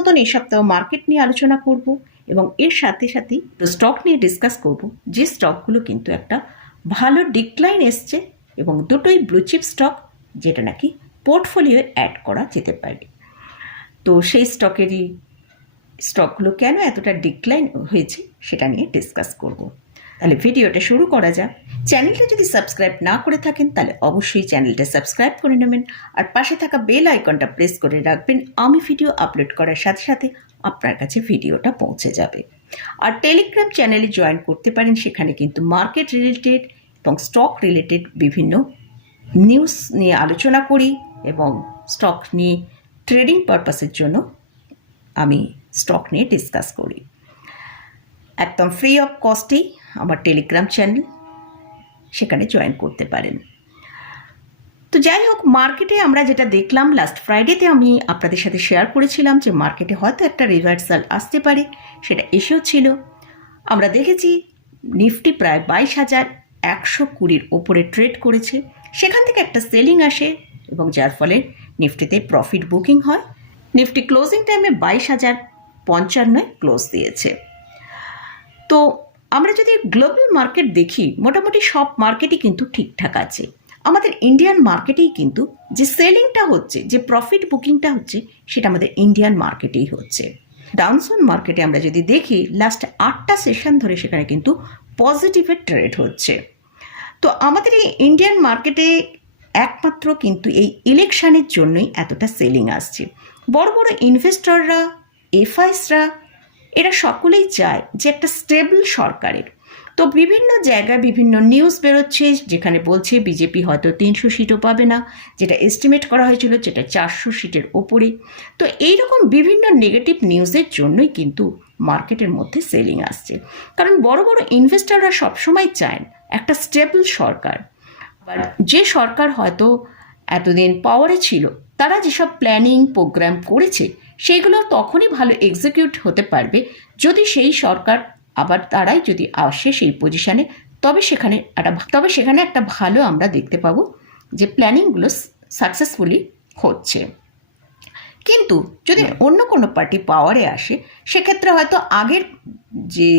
মতন এই সপ্তাহ মার্কেট নিয়ে আলোচনা করব এবং এর সাথে সাথে স্টক নিয়ে ডিসকাস করব। যে স্টকগুলো কিন্তু একটা ভালো ডিক্লাইন এসছে এবং দুটোই ব্লুচিপ স্টক যেটা নাকি পোর্টফোলিও অ্যাড করা যেতে পারে। তো সেই স্টকেরই স্টকগুলো কেন এতটা ডিক্লাইন হয়েছে সেটা নিয়ে ডিসকাস করব। তাহলে ভিডিওটা শুরু করা যাক। চ্যানেলটা যদি সাবস্ক্রাইব না করে থাকেন, তাহলে অবশ্যই চ্যানেলটা সাবস্ক্রাইব করে নেবেন। আর পাশে থাকা বেল আইকনটা প্রেস করে রাখবেন। আমি ভিডিও আপলোড করার সাথে সাথে আপনার কাছে ভিডিওটা পৌঁছে যাবে। আর টেলিগ্রাম চ্যানেলে জয়েন করতে পারেন। সেখানে কিন্তু মার্কেট রিলেটেড এবং স্টক রিলেটেড বিভিন্ন নিউজ নিয়ে আলোচনা করি এবং স্টক নিয়ে ট্রেডিং পারপাসের জন্য আমি স্টক নিয়ে ডিসকাস করি। একদম ফ্রি অফ কস্টেই আমার টেলিগ্রাম চ্যানেল, সেখানে জয়েন করতে পারেন। তো যাই হোক মার্কেটে আমরা যেটা দেখলাম লাস্ট ফ্রাইডেতে আমি আপনাদের সাথে শেয়ার করেছিলাম যে মার্কেটে হয়তো একটা রিভার্সাল আসতে পারে, সেটা এসেও ছিল। আমরা দেখেছি নিফটি প্রায় বাইশ হাজার একশো কুড়ির ওপরে ট্রেড করেছে। সেখান থেকে একটা সেলিং আসে এবং যার ফলে নিফটিতে প্রফিট বুকিং হয়। নিফটি ক্লোজিং টাইমে বাইশ হাজার পঞ্চান্নয় ক্লোজ দিয়েছে। তো আমরা যদি গ্লোবাল মার্কেট দেখি, মোটামুটি সব মার্কেটই কিন্তু ঠিকঠাক আছে। আমাদের ইন্ডিয়ান মার্কেটেই কিন্তু যে সেলিংটা হচ্ছে, যে প্রফিট বুকিংটা হচ্ছে, সেটা আমাদের ইন্ডিয়ান মার্কেটেই হচ্ছে। ডাউনসন মার্কেটে আমরা যদি দেখি লাস্ট আটটা সেশন ধরে সেখানে কিন্তু পজিটিভের ট্রেড হচ্ছে। তো আমাদের এই ইন্ডিয়ান মার্কেটে একমাত্র কিন্তু এই ইলেকশানের জন্যই এতটা সেলিং আসছে। বড় বড় ইনভেস্টররা এফআইসরা এরা সকলেই চায় যে একটা স্টেবল সরকারের। তো বিভিন্ন জায়গায় বিভিন্ন নিউজ বেরোচ্ছে, যেখানে বলছে বিজেপি হয়তো তিনশো সিটও পাবে না, যেটা এস্টিমেট করা হয়েছিল যেটা চারশো সিটের ওপরে। তো এইরকম বিভিন্ন নেগেটিভ নিউজের জন্যই কিন্তু মার্কেটের মধ্যে সেলিং আসছে। কারণ বড় বড় ইনভেস্টররা সবসময় চান একটা স্টেবল সরকার। যে সরকার হয়তো এতদিন পাওয়ারে ছিল, তারা যেসব প্ল্যানিং প্রোগ্রাম করেছে সেইগুলো তখনই ভালো এক্সিকিউট হতে পারবে যদি সেই সরকার আবার তারাই যদি আসে সেই পজিশানে তবে সেখানে একটা তবে সেখানে একটা ভালো আমরা দেখতে পাব যে প্ল্যানিংগুলো সাকসেসফুলি হচ্ছে। কিন্তু যদি অন্য কোনো পার্টি পাওয়ারে আসে সেক্ষেত্রে হয়তো আগের যে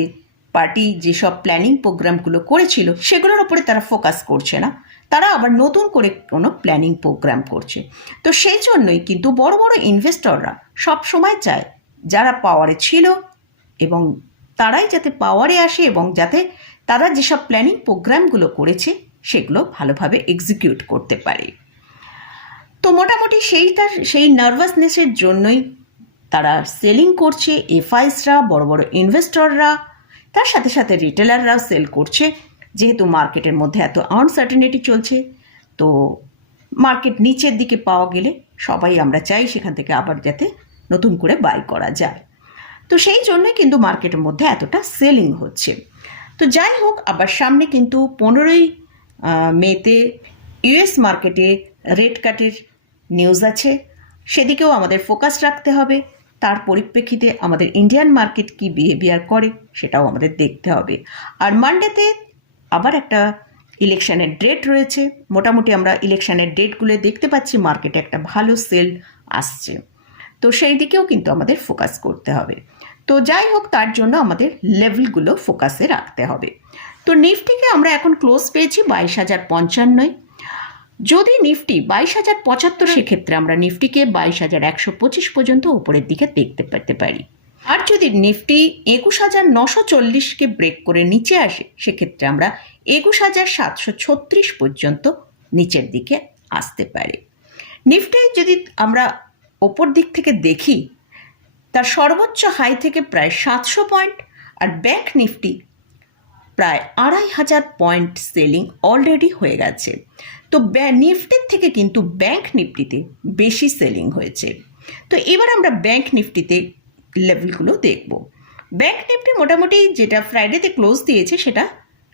পার্টি যেসব প্ল্যানিং প্রোগ্রামগুলো করেছিল, সেগুলোর ওপরে তারা ফোকাস করছে না। তারা আবার নতুন করে কোনো প্ল্যানিং প্রোগ্রাম করছে। তো সেই জন্যই কিন্তু বড় বড় ইনভেস্টররা সব সময় চায় যারা পাওয়ারে ছিল এবং তারাই যাতে পাওয়ারে আসে এবং যাতে তারা যেসব প্ল্যানিং প্রোগ্রামগুলো করেছে, সেগুলো ভালোভাবে এক্সিকিউট করতে পারে। তো মোটামুটি সেই তার, সেই নার্ভাসনেসের জন্যই তারা সেলিং করছে এফআইসরা বড় বড় ইনভেস্টররা তার সাথে সাথে রিটেলাররাও সেল করছে, যেহেতু মার্কেটের মধ্যে এত আনসার্টেনিটি চলছে। তো মার্কেট নিচের দিকে পাওয়া গেলে সবাই আমরা চাই সেখান থেকে আবার যাতে নতুন করে বাই করা যায়। তো সেই জন্য কিন্তু মার্কেটের মধ্যে এতটা সেলিং হচ্ছে। তো যাই হোক, আবার সামনে কিন্তু পনেরোই মেতে ইউএস মার্কেটে রেট কাটের নিউজ আছে। সেদিকেও আমাদের ফোকাস রাখতে হবে। তার পরিপ্রেক্ষিতে আমাদের ইন্ডিয়ান মার্কেট কি বিহেভিয়ার করে সেটাও আমাদের দেখতে হবে। আর মানডেতে আবার একটা ইলেকশানের ডেট রয়েছে। মোটামুটি আমরা ইলেকশানের ডেটগুলো দেখতে পাচ্ছি মার্কেটে একটা ভালো সেল আসছে। তো সেই দিকেও কিন্তু আমাদের ফোকাস করতে হবে। তো যাই হোক, তার জন্য আমাদের লেভেলগুলো ফোকাসে রাখতে হবে। তো নিফটিকে আমরা এখন ক্লোজ পেয়েছি বাইশ হাজার পঞ্চান্নয়। যদি নিফটি বাইশ হাজার পঁচাত্তর সেক্ষেত্রে আমরা নিফটিকে বাইশ হাজার একশো পঁচিশ পর্যন্ত উপরের দিকে দেখতে পেতে পারি। আর যদি নিফটি একুশ হাজার নশো চল্লিশকে ব্রেক করে নিচে আসে, সেক্ষেত্রে আমরা একুশ হাজার সাতশো ছত্রিশ পর্যন্ত নিচের দিকে আসতে পারে। নিফটি যদি আমরা ওপর দিক থেকে দেখি, তার সর্বোচ্চ হাই থেকে প্রায় সাতশো পয়েন্ট আর ব্যাক নিফটি প্রায় আড়াই হাজার পয়েন্ট সেলিং অলরেডি হয়ে গেছে। তো নিফটির থেকে কিন্তু ব্যাংক নিফটিতে বেশি সেলিং হয়েছে। তো এবার আমরা ব্যাংক নিফটিতে লেভেলগুলো দেখব। ব্যাংক নিফটি মোটামুটি যেটা ফ্রাইডেতে ক্লোজ দিয়েছে সেটা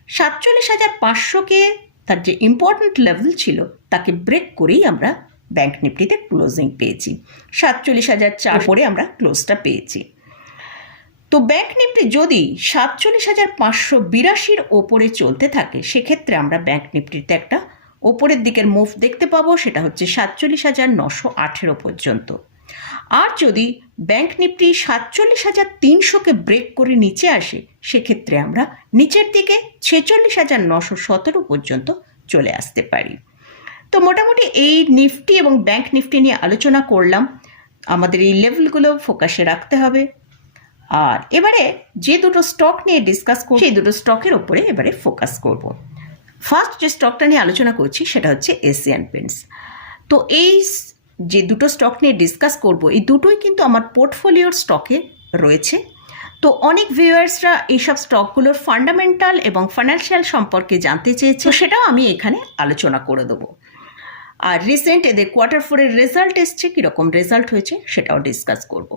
সাতচল্লিশ হাজার পাঁচশোকে তার যে ইম্পর্ট্যান্ট লেভেল ছিল, তাকে ব্রেক করেই আমরা ব্যাংক নিফটিতে ক্লোজিং পেয়েছি। সাতচল্লিশ হাজার চার পরে আমরা ক্লোজটা পেয়েছি। তো ব্যাংক নিফটি যদি সাতচল্লিশ হাজার পাঁচশো বিরাশির ওপরে চলতে থাকে, সেক্ষেত্রে আমরা ব্যাংক নিফটিতে একটা ওপরের দিকের মুভ দেখতে পাবো সেটা হচ্ছে সাতচল্লিশ হাজার নশো আঠেরো পর্যন্ত। আর যদি ব্যাংক নিফটি সাতচল্লিশ হাজার তিনশোকে ব্রেক করে নিচে আসে, সেক্ষেত্রে আমরা নিচের দিকে ছেচল্লিশ হাজার নশো সতেরো পর্যন্ত চলে আসতে পারি। তো মোটামুটি এই নিফটি এবং ব্যাংক নিফটি নিয়ে আলোচনা করলাম। আমাদের এই লেভেলগুলো ফোকাসে রাখতে হবে। আর এবারে যে দুটো স্টক নিয়ে ডিসকাস করব, সেই দুটো স্টকের ওপরে এবারে ফোকাস করব। ফার্স্ট যে স্টকটা নিয়ে আলোচনা করছি, সেটা হচ্ছে এশিয়ান পেন্টস তো এই যে দুটো স্টক নিয়ে ডিসকাস করব, এই দুটোই কিন্তু আমার পোর্টফোলিওর স্টকে রয়েছে। তো অনেক ভিউয়ার্সরা এইসব স্টকগুলোর ফান্ডামেন্টাল এবং ফাইন্যান্সিয়াল সম্পর্কে জানতে চেয়েছে সেটাও আমি এখানে আলোচনা করে দেবো। আর রিসেন্ট এদের কোয়ার্টার ফোরের রেজাল্ট এসছে, কীরকম রেজাল্ট হয়েছে, সেটাও ডিসকাস করব।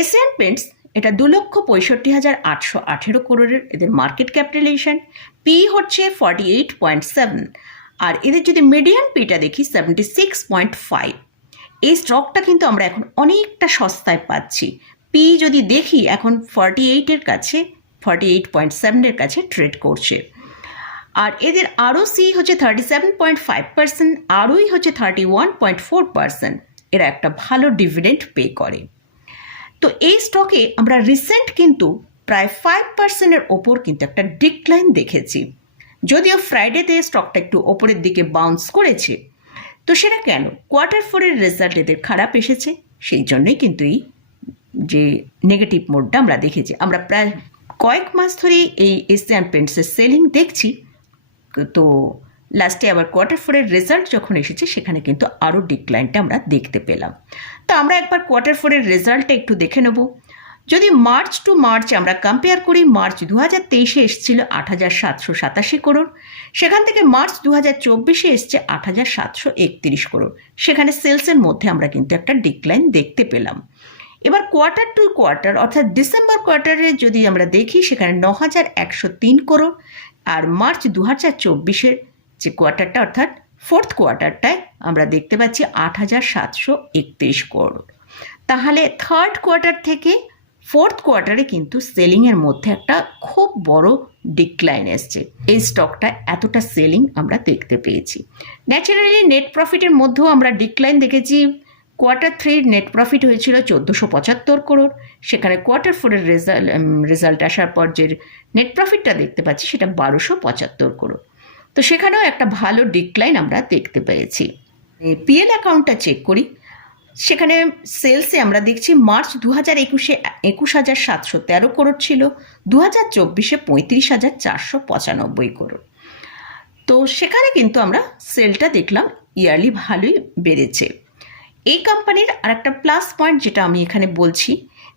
এশিয়ান পেন্টস এটা দু লক্ষ পঁয়ষট্টি হাজার আটশো আঠেরো করোড়ের এদের মার্কেট ক্যাপিটালাইজেশন পি হচ্ছে ফর্টি এইট পয়েন্ট সেভেন আর এদের যদি মিডিয়াম পিটা দেখি সেভেন্টি সিক্স পয়েন্ট ফাইভ এই স্টকটা কিন্তু আমরা এখন অনেকটা সস্তায় পাচ্ছি। পি যদি দেখি এখন ফর্টি এইটের কাছে ফর্টি এইট পয়েন্ট সেভেনের কাছে ট্রেড করছে। আর এদের আরও সি হচ্ছে thirty seven point five percent ROE হচ্ছে thirty one point four percent এরা একটা ভালো ডিভিডেন্ড পে করে। তো এই স্টকে আমরা রিসেন্ট কিন্তু প্রায় ফাইভ পার্সেন্টের ওপর কিন্তু একটা ডিক্লাইন দেখেছি। যদিও ফ্রাইডেতে স্টকটা একটু ওপরের দিকে বাউন্স করেছে। তো সেটা কেন? কোয়ার্টার ফোরের রেজাল্ট এদের খারাপ এসেছে, সেই জন্যই কিন্তু এই যে নেগেটিভ মোডটা আমরা দেখেছি। আমরা প্রায় কয়েক মাস ধরেই এই এশিয়ান পেন্টসের সেলিং দেখছি। তো লাস্টে আবার কোয়ার্টার ফোরের রেজাল্ট যখন এসেছে, সেখানে কিন্তু আরও ডিক্লাইনটা আমরা দেখতে পেলাম। তো আমরা একবার কোয়ার্টার ফোরের রেজাল্টটা একটু দেখে নেব। যদি মার্চ টু মার্চ আমরা কম্পেয়ার করি মার্চ দু হাজার তেইশে এসেছিল আট হাজার সাতশো সাতাশি করোড় সেখান থেকে মার্চ দু হাজার চব্বিশে এসছে আট হাজার সাতশো একত্রিশ করোড় সেখানে সেলসের মধ্যে আমরা কিন্তু একটা ডিক্লাইন দেখতে পেলাম। এবার কোয়ার্টার টু কোয়ার্টার অর্থাৎ ডিসেম্বর কোয়ার্টারে যদি আমরা দেখি, সেখানে ন হাজার একশো তিন করোড় আর মার্চ দু হাজার চব্বিশের যে কোয়ার্টারটা অর্থাৎ ফোর্থ কোয়ার্টারটায় আমরা দেখতে পাচ্ছি আট হাজার সাতশো একত্রিশ করোড় তাহলে থার্ড কোয়ার্টার থেকে ফোর্থ কোয়ার্টারে কিন্তু সেলিংয়ের মধ্যে একটা খুব বড় ডিক্লাইন এসছে। এই স্টকটা এতটা সেলিং আমরা দেখতে পেয়েছি। ন্যাচারালি নেট প্রফিটের মধ্যেও আমরা ডিক্লাইন দেখেছি। কোয়ার্টার থ্রির নেট প্রফিট হয়েছিল চোদ্দোশো পঁচাত্তর করোড় সেখানে কোয়ার্টার ফোরের রেজাল্ট রেজাল্ট আসার পর যে নেট প্রফিটটা দেখতে পাচ্ছি সেটা বারোশো পঁচাত্তর করোড় তো সেখানেও একটা ভালো ডিক্লাইন আমরা দেখতে পেয়েছি। পিএল অ্যাকাউন্টটা চেক করি। সেখানে সেলসে আমরা দেখছি মার্চ দু হাজার একুশে একুশ হাজার সাতশো তেরো করোড় ছিল দু হাজার চব্বিশে পঁয়ত্রিশ হাজার চারশো পঁচানব্বই করোড় তো সেখানে কিন্তু আমরা সেলটা দেখলাম ইয়ারলি ভালোই বেড়েছে। এই কোম্পানির আর একটা প্লাস পয়েন্ট যেটা আমি এখানে বলছি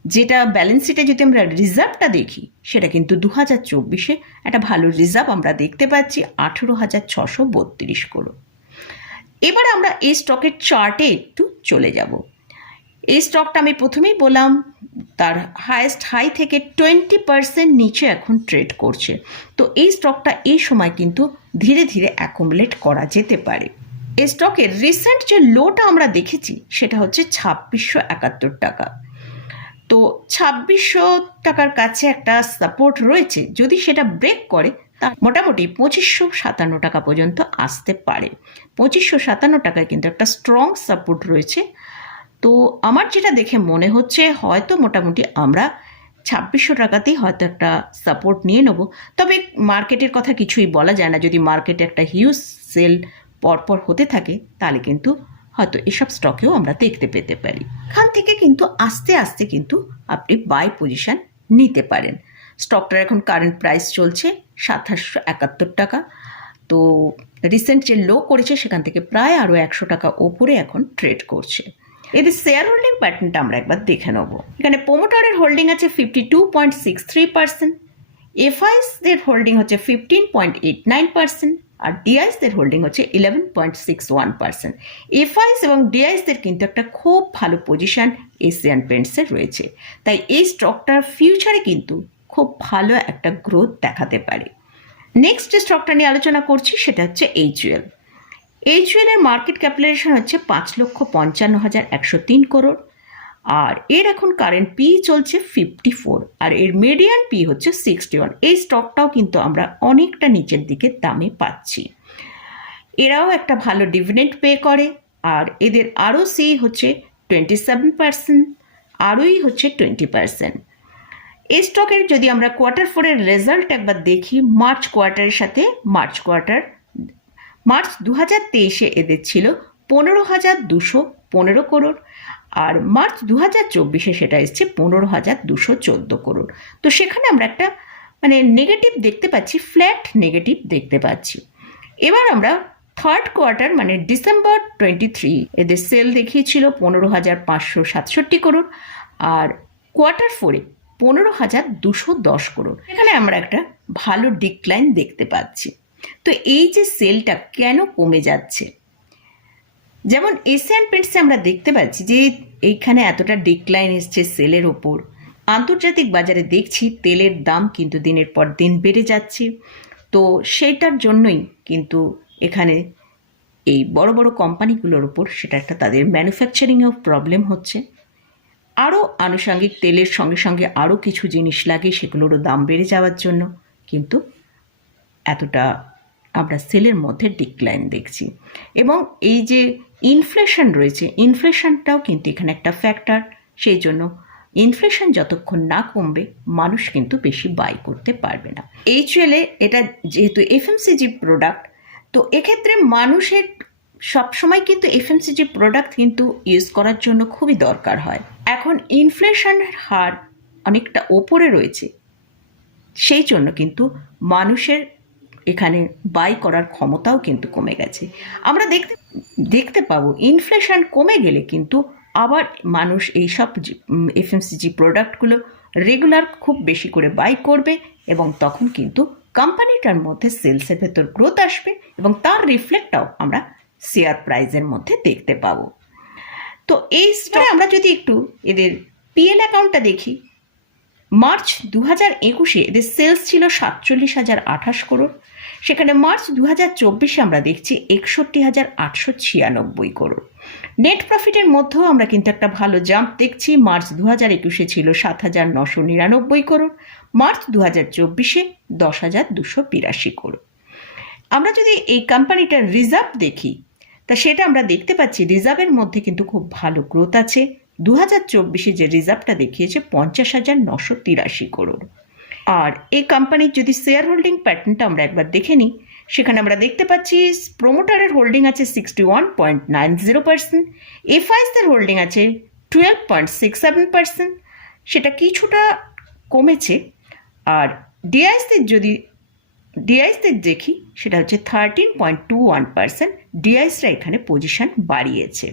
যেটা ব্যালেন্স শিটে যদি আমরা রিজার্ভটা দেখি, সেটা কিন্তু দু হাজার চব্বিশে একটা ভালো রিজার্ভ আমরা দেখতে পাচ্ছি আঠেরো হাজার ছশো বত্রিশ করো এবার আমরা এই স্টকের চার্টে একটু চলে যাব। এই স্টকটা আমি প্রথমেই বললাম, তার হায়েস্ট হাই থেকে টোয়েন্টি পার্সেন্ট নিচে এখন ট্রেড করছে। তো এই স্টকটা এই সময় কিন্তু ধীরে ধীরে অ্যাকুমুলেট করা যেতে পারে। এই স্টকের রিসেন্ট যে লোটা আমরা দেখেছি, সেটা হচ্ছে ছাব্বিশশো একাত্তর টাকা। তো ছাব্বিশশো টাকার কাছে একটা সাপোর্ট রয়েছে। যদি সেটা ব্রেক করে তা মোটামুটি পঁচিশশো সাতান্ন টাকা পর্যন্ত আসতে পারে। পঁচিশশো সাতান্ন টাকায় কিন্তু একটা স্ট্রং সাপোর্ট রয়েছে। তো আমার যেটা দেখে মনে হচ্ছে, হয়তো মোটামুটি আমরা ছাব্বিশশো টাকাতেই হয়তো একটা সাপোর্ট নিয়ে নেব। তবে মার্কেটের কথা কিছুই বলা যায় না। যদি মার্কেটে একটা হিউজ সেল পরপর হতে থাকে, তাহলে কিন্তু হয়তো এসব স্টকেও আমরা দেখতে পেতে পারি। এখান থেকে কিন্তু আস্তে আস্তে কিন্তু আপনি বাই পজিশন নিতে পারেন। স্টকটার এখন কারেন্ট প্রাইস চলছে সাতাশশো একাত্তর টাকা। তো রিসেন্ট যে লো করেছে সেখান থেকে প্রায় আরও একশো টাকা ওপরে এখন ট্রেড করছে। এদের শেয়ার হোল্ডিং প্যাটার্নটা আমরা একবার দেখে নেব। এখানে প্রোমোটারের হোল্ডিং আছে fifty two point six three percent এফআইসদের holding হচ্ছে fifteen point eight nine percent আর ডিআইসদের হোল্ডিং হচ্ছে eleven point six one percent FIIs এবং ডিআইসদের কিন্তু একটা খুব ভালো পজিশন এশিয়ান পেন্টসের রয়েছে। তাই এই স্টকটার ফিউচারে কিন্তু খুব ভালো একটা গ্রোথ দেখাতে পারে। নেক্সট যে স্টকটা নিয়ে আলোচনা করছি সেটা হচ্ছে এইচুয়েল এইচুয়েল এর মার্কেট ক্যাপিটালাইজেশন হচ্ছে পাঁচ লক্ষ পঞ্চান্ন হাজার একশো তিন করোড়। আর এর এখন কারেন্ট পি চলছে ফিফটি ফোর আর এর মিডিয়ান পি হচ্ছে সিক্সটি ওয়ান এই স্টকটাও কিন্তু আমরা অনেকটা নিচের দিকে দামে পাচ্ছি। এরাও একটা ভালো ডিভিডেন্ড পে করে আর এদের আরও সি হচ্ছে টোয়েন্টি সেভেন পার্সেন্ট আরোই হচ্ছে টোয়েন্টি পার্সেন্ট এই স্টকের যদি আমরা কোয়ার্টার ফোরের রেজাল্ট একবার দেখি মার্চ কোয়ার্টারের সাথে মার্চ কোয়ার্টার মার্চ দু হাজার তেইশে এদের ছিল পনেরো হাজার দুশো পনেরো করোড় আর মার্চ দু হাজার চব্বিশে সেটা এসছে পনেরো হাজার দুশো চোদ্দ করোড় তো সেখানে আমরা একটা মানে নেগেটিভ দেখতে পাচ্ছি ফ্ল্যাট নেগেটিভ দেখতে পাচ্ছি। এবার আমরা থার্ড কোয়ার্টার মানে ডিসেম্বর টোয়েন্টি থ্রি এদের সেল দেখিয়েছিল পনেরো হাজার পাঁচশো সাতষট্টি করোড় আর কোয়ার্টার ফোরে পনেরো হাজার দুশো দশ করোড় এখানে আমরা একটা ভালো ডিক্লাইন দেখতে পাচ্ছি। তো এই যে সেলটা কেন কমে যাচ্ছে? যেমন এশিয়ান পেন্টসে আমরা দেখতে পাচ্ছি যে এইখানে এতটা ডিক্লাইন এসছে সেলের ওপর। আন্তর্জাতিক বাজারে দেখছি তেলের দাম কিন্তু দিনের পর দিন বেড়ে যাচ্ছে। তো সেটার জন্যই কিন্তু এখানে এই বড় বড় কোম্পানিগুলোর ওপর সেটা একটা তাদের ম্যানুফ্যাকচারিংয়েও প্রবলেম হচ্ছে। আরও আনুষঙ্গিক তেলের সঙ্গে সঙ্গে আরও কিছু জিনিস লাগে সেগুলোরও দাম বেড়ে যাওয়ার জন্য। কিন্তু এতটা আমরা সেলের মধ্যে ডিক্লাইন দেখছি। এবং এই যে ইনফ্লেশন রয়েছে ইনফ্লেশনটাও কিন্তু এখানে একটা ফ্যাক্টর সেই জন্য ইনফ্লেশন যতক্ষণ না কমবে, মানুষ কিন্তু বেশি বাই করতে পারবে না। এইচএলে এটা যেহেতু এফএমসিজি প্রোডাক্ট তো এক্ষেত্রে মানুষের সবসময় কিন্তু এফএমসিজি প্রোডাক্ট কিন্তু ইউজ করার জন্য খুবই দরকার হয়। এখন ইনফ্লেশনের হার অনেকটা ওপরে রয়েছে, সেই জন্য কিন্তু মানুষের এখানে বাই করার ক্ষমতাও কিন্তু কমে গেছে। আমরা দেখতে দেখতে পাবো। ইনফ্লেশন কমে গেলে কিন্তু আবার মানুষ এইসব এফএমসিজি প্রোডাক্টগুলো রেগুলার খুব বেশি করে বাই করবে এবং তখন কিন্তু কোম্পানিটার মধ্যে সেলসের ভেতর গ্রোথ আসবে এবং তার রিফ্লেক্টটাও আমরা শেয়ার প্রাইজের মধ্যে দেখতে পাবো। তো এই স্টকে আমরা যদি একটু এদের পিএল অ্যাকাউন্টটা দেখি মার্চ দু হাজার একুশে এদের সেলস ছিল সাতচল্লিশ হাজার আঠাশ করোড় সেখানে মার্চ দু হাজার চব্বিশে আমরা দেখছি একষট্টি হাজার আটশো ছিয়ানব্বই করোড় নেট প্রফিটের মধ্যেও আমরা কিন্তু একটা ভালো জাম্প দেখছি। মার্চ দু হাজার একুশে ছিল সাত হাজার নশো নিরানব্বই করোড় মার্চ দু হাজার চব্বিশে দশ হাজার দুশো বিরাশি করোড় আমরা যদি এই কোম্পানিটার রিজার্ভ দেখি, তা সেটা আমরা দেখতে পাচ্ছি রিজার্ভের মধ্যে কিন্তু খুব ভালো গ্রোথ আছে। দু হাজার চব্বিশে যে রিজার্ভটা দেখিয়েছে পঞ্চাশ হাজার নশো তিরাশি করোড় আর এই কোম্পানির যদি শেয়ার হোল্ডিং প্যাটার্নটা আমরা একবার দেখে নিই, সেখানে আমরা দেখতে পাচ্ছি প্রোমোটারের হোল্ডিং আছে sixty one point nine zero percent এফআইসের holding আছে twelve point six seven percent সেটা কিছুটা কমেছে। আর ডিআইসির যদি ডিআইসদের দেখি, সেটা হচ্ছে thirteen point two one percent ডিআইসরা এখানে পজিশন বাড়িয়েছে।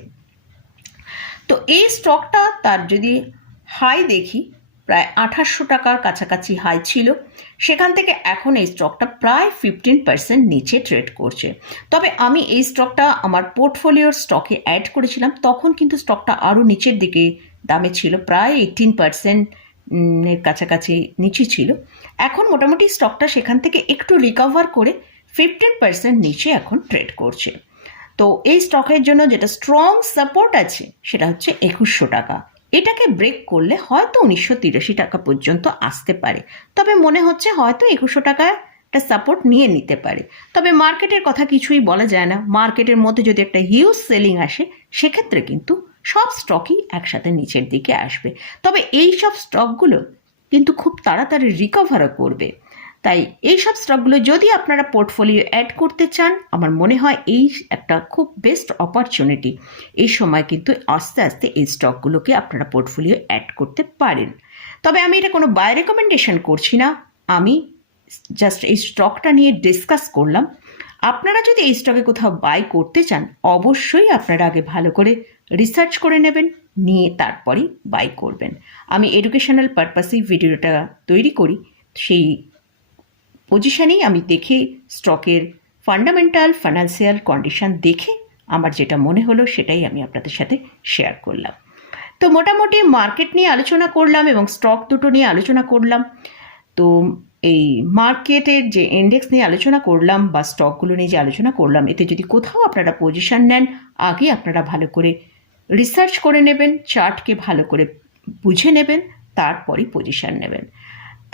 তো এই স্টকটা তার যদি হাই দেখি প্রায় আঠাশশো টাকার কাছাকাছি হাই ছিল। সেখান থেকে এখন এই স্টকটা প্রায় ফিফটিন পার্সেন্ট নিচে ট্রেড করছে। তবে আমি এই স্টকটা আমার পোর্টফোলিওর স্টকে অ্যাড করেছিলাম, তখন কিন্তু স্টকটা আরও নিচের দিকে দামে ছিল, প্রায় এইটিন পার্সেন্ট এর কাছাকাছি নিচে ছিল। এখন মোটামুটি স্টকটা সেখান থেকে একটু রিকভার করে ফিফটিন পার্সেন্ট নিচে এখন ট্রেড করছে। তো এই স্টকের জন্য যেটা স্ট্রং সাপোর্ট আছে, সেটা হচ্ছে একুশশো টাকা। এটাকে ব্রেক করলে হয়তো উনিশশো তিরাশি টাকা পর্যন্ত আসতে পারে। তবে মনে হচ্ছে হয়তো একুশশো টাকা একটা সাপোর্ট নিয়ে নিতে পারে। তবে মার্কেটের কথা কিছুই বলা যায় না। মার্কেটের মধ্যে যদি একটা হিউজ সেলিং আসে, সেক্ষেত্রে কিন্তু সব স্টকই একসাথে নিচের দিকে আসবে। তবে এই সব স্টকগুলো কিন্তু খুব তাড়াতাড়ি রিকভারও করবে। তাই এই সব স্টকগুলো যদি আপনারা পোর্টফোলিও অ্যাড করতে চান, আমার মনে হয় এই একটা খুব বেস্ট অপরচুনিটি। এই সময় কিন্তু আস্তে আস্তে এই স্টকগুলোকে আপনারা পোর্টফোলিও অ্যাড করতে পারেন। তবে আমি এটা কোনো বাই রেকমেন্ডেশন করছি না। আমি জাস্ট এই স্টকটা নিয়ে ডিসকাস করলাম। আপনারা যদি এই স্টকে কোথাও বাই করতে চান, অবশ্যই আপনারা আগে ভালো করে রিসার্চ করে নেবেন, নিয়ে তারপরেই বাই করবেন। আমি এডুকেশনাল পারপাসেই ভিডিওটা তৈরি করি, সেই পজিশনেই আমি দেখে, স্টকের ফান্ডামেন্টাল ফাইন্যান্সিয়াল কন্ডিশন দেখে আমার যেটা মনে হলো সেটাই আমি আপনাদের সাথে শেয়ার করলাম। তো মোটামুটি মার্কেট নিয়ে আলোচনা করলাম এবং স্টক দুটো নিয়ে আলোচনা করলাম। তো এই মার্কেটের যে ইন্ডেক্স নিয়ে আলোচনা করলাম বা স্টকগুলো নিয়ে যে আলোচনা করলাম, এতে যদি কোথাও আপনারা পজিশন নেন, আগে আপনারা ভালো করে রিসার্চ করে নেবেন চার্টকে ভালো করে বুঝে নেবেন, তারপরই পজিশন নেবেন।